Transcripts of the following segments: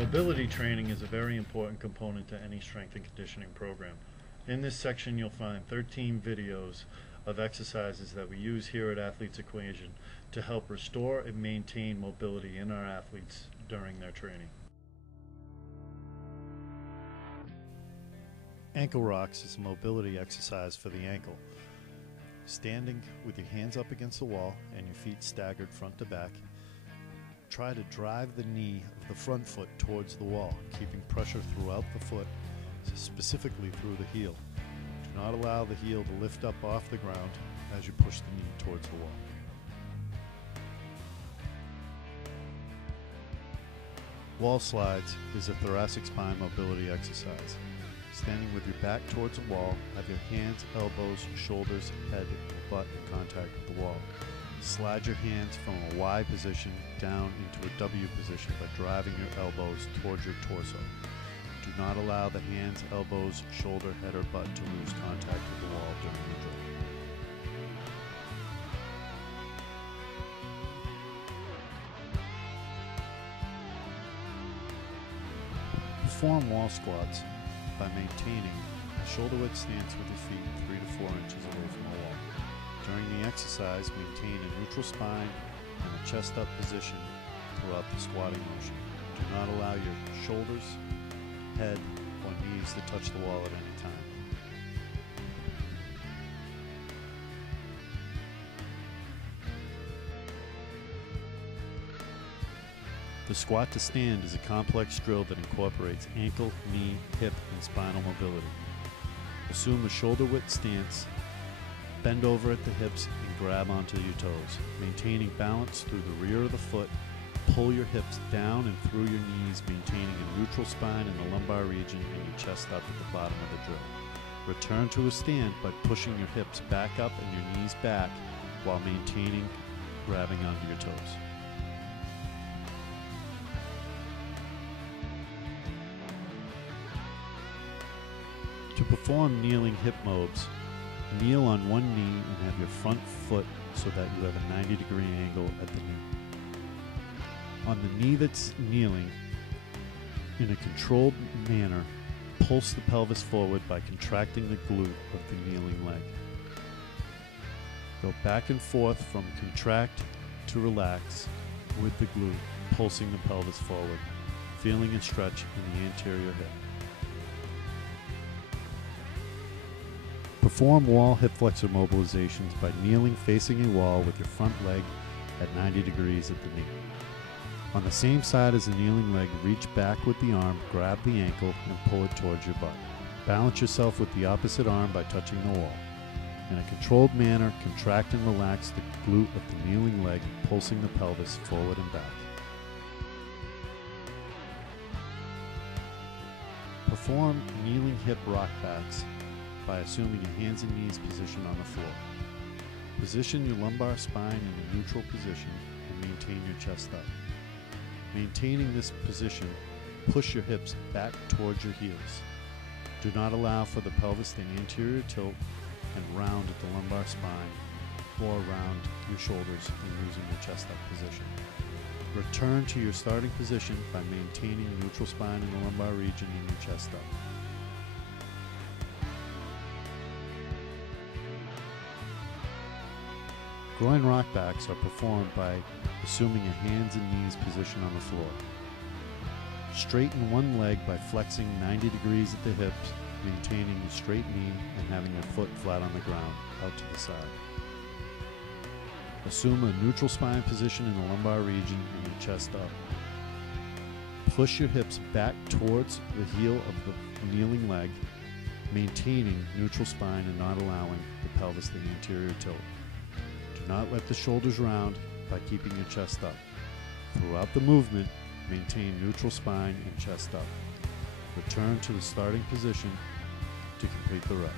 Mobility training is a very important component to any strength and conditioning program. In this section you'll find 13 videos of exercises that we use here at Athletes Equation to help restore and maintain mobility in our athletes during their training. Ankle rocks is a mobility exercise for the ankle. Standing with your hands up against the wall and your feet staggered front to back, try to drive the knee of the front foot towards the wall, keeping pressure throughout the foot, specifically through the heel. Do not allow the heel to lift up off the ground as you push the knee towards the wall. Wall slides is a thoracic spine mobility exercise. Standing with your back towards the wall, have your hands, elbows, shoulders, head, and butt in contact with the wall. Slide your hands from a Y position down into a W position by driving your elbows towards your torso. Do not allow the hands, elbows, shoulder, head, or butt to lose contact with the wall during the drill. Perform wall squats by maintaining a shoulder-width stance with your feet 3 to 4 inches away from the wall. During the exercise, maintain a neutral spine and a chest-up position throughout the squatting motion. Do not allow your shoulders, head, or knees to touch the wall at any time. The squat to stand is a complex drill that incorporates ankle, knee, hip, and spinal mobility. Assume a shoulder-width stance, bend over at the hips, and grab onto your toes. Maintaining balance through the rear of the foot, pull your hips down and through your knees, maintaining a neutral spine in the lumbar region and your chest up at the bottom of the drill. Return to a stand by pushing your hips back up and your knees back while maintaining grabbing onto your toes. To perform kneeling hip mobs, kneel on one knee and have your front foot so that you have a 90-degree angle at the knee. On the knee that's kneeling, in a controlled manner, pulse the pelvis forward by contracting the glute of the kneeling leg. Go back and forth from contract to relax with the glute, pulsing the pelvis forward, feeling a stretch in the anterior hip. Perform wall hip flexor mobilizations by kneeling facing a wall with your front leg at 90 degrees at the knee. On the same side as the kneeling leg, reach back with the arm, grab the ankle, and pull it towards your butt. Balance yourself with the opposite arm by touching the wall. In a controlled manner, contract and relax the glute of the kneeling leg, pulsing the pelvis forward and back. Perform kneeling hip rock backs by assuming a hands and knees position on the floor. Position your lumbar spine in a neutral position and maintain your chest up. Maintaining this position, push your hips back towards your heels. Do not allow for the pelvis to anterior tilt and round at the lumbar spine or around your shoulders and losing your chest up position. Return to your starting position by maintaining neutral spine in the lumbar region and your chest up. Groin rockbacks are performed by assuming a hands and knees position on the floor. Straighten one leg by flexing 90 degrees at the hips, maintaining a straight knee and having your foot flat on the ground, out to the side. Assume a neutral spine position in the lumbar region and your chest up. Push your hips back towards the heel of the kneeling leg, maintaining neutral spine and not allowing the pelvis to anterior tilt. Do not let the shoulders round by keeping your chest up. Throughout the movement, maintain neutral spine and chest up. Return to the starting position to complete the rep.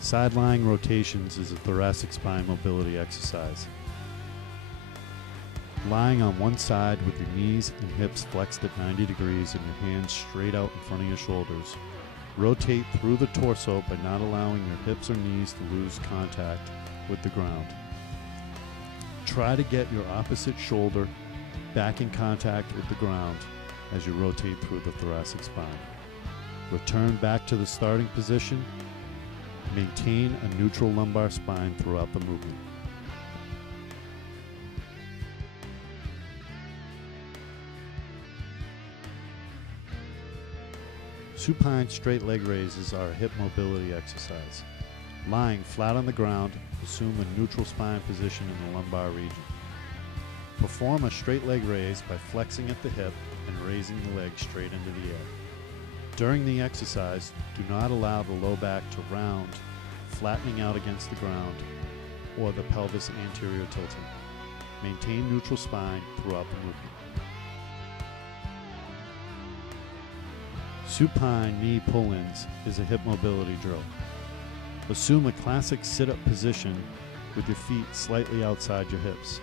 Side lying rotations is a thoracic spine mobility exercise. Lying on one side with your knees and hips flexed at 90 degrees and your hands straight out in front of your shoulders. Rotate through the torso by not allowing your hips or knees to lose contact with the ground. Try to get your opposite shoulder back in contact with the ground as you rotate through the thoracic spine. Return back to the starting position. Maintain a neutral lumbar spine throughout the movement. Supine straight leg raises are a hip mobility exercise. Lying flat on the ground, assume a neutral spine position in the lumbar region. Perform a straight leg raise by flexing at the hip and raising the leg straight into the air. During the exercise, do not allow the low back to round, flattening out against the ground, or the pelvis anterior tilting. Maintain neutral spine throughout the movement. Supine knee pull-ins is a hip mobility drill. Assume a classic sit-up position with your feet slightly outside your hips.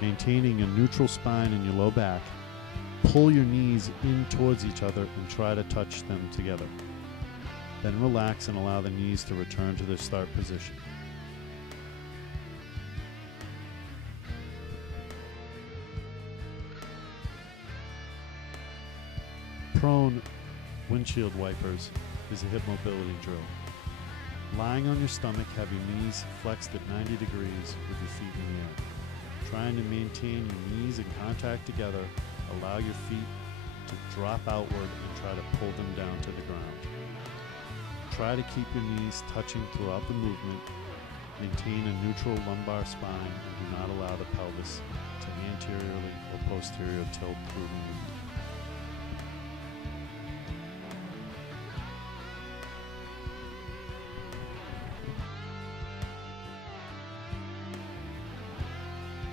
Maintaining a neutral spine in your low back, pull your knees in towards each other and try to touch them together. Then relax and allow the knees to return to their start position. Prone windshield wipers is a hip mobility drill. Lying on your stomach, have your knees flexed at 90 degrees with your feet in the air. Trying to maintain your knees in contact together, allow your feet to drop outward and try to pull them down to the ground. Try to keep your knees touching throughout the movement. Maintain a neutral lumbar spine and do not allow the pelvis to anteriorly or posterior tilt through the movement.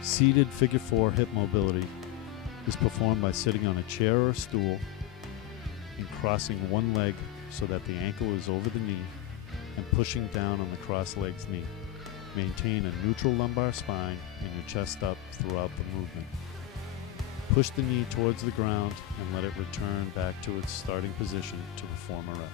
Seated figure 4 hip mobility is performed by sitting on a chair or a stool and crossing one leg so that the ankle is over the knee and pushing down on the crossed leg's knee. Maintain a neutral lumbar spine and your chest up throughout the movement. Push the knee towards the ground and let it return back to its starting position to perform a rep.